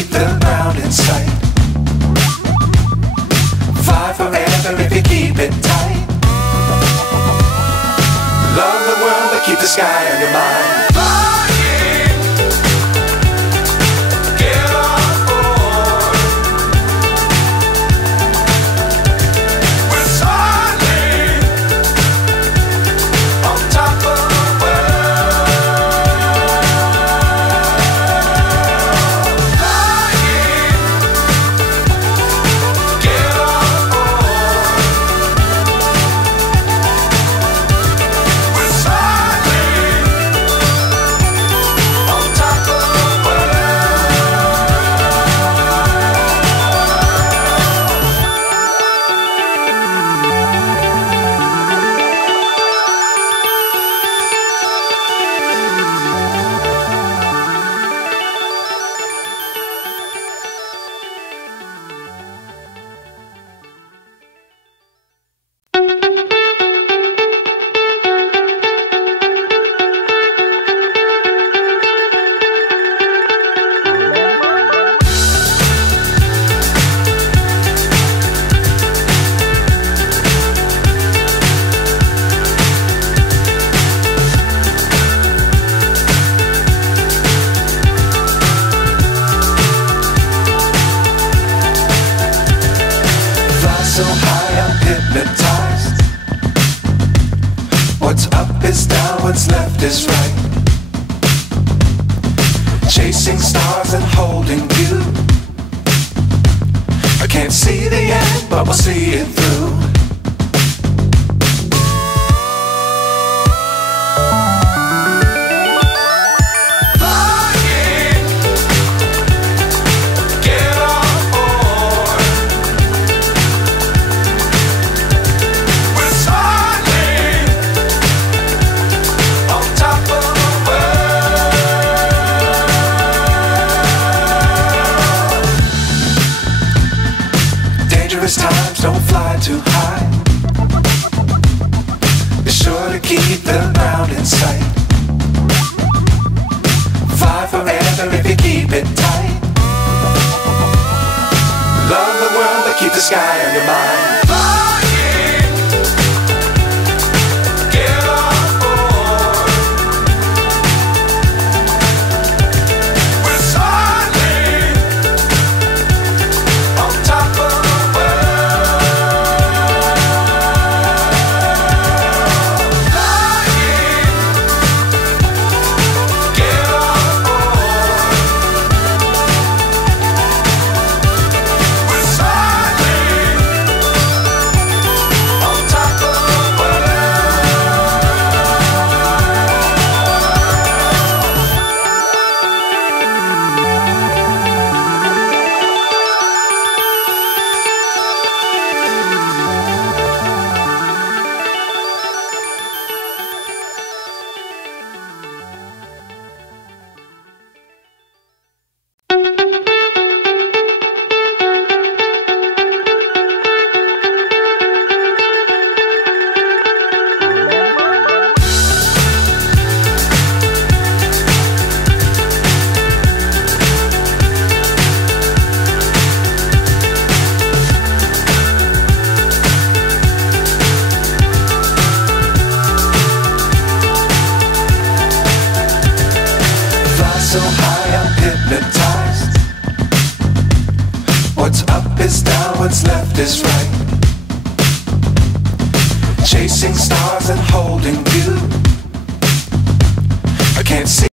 keep the ground in sight. Fly forever if you keep it tight. Love the world but keep the sky on your mind. So high I'm hypnotized. What's up is down, what's left is right. Chasing stars and holding you. I can't see the end, but we'll see it through. Times don't fly too high. Be sure to keep the ground in sight. Fly forever if you keep it tight. Love the world but keep the sky on your mind. So high I'm hypnotized. What's up is down, what's left is right. Chasing stars and holding you. I can't see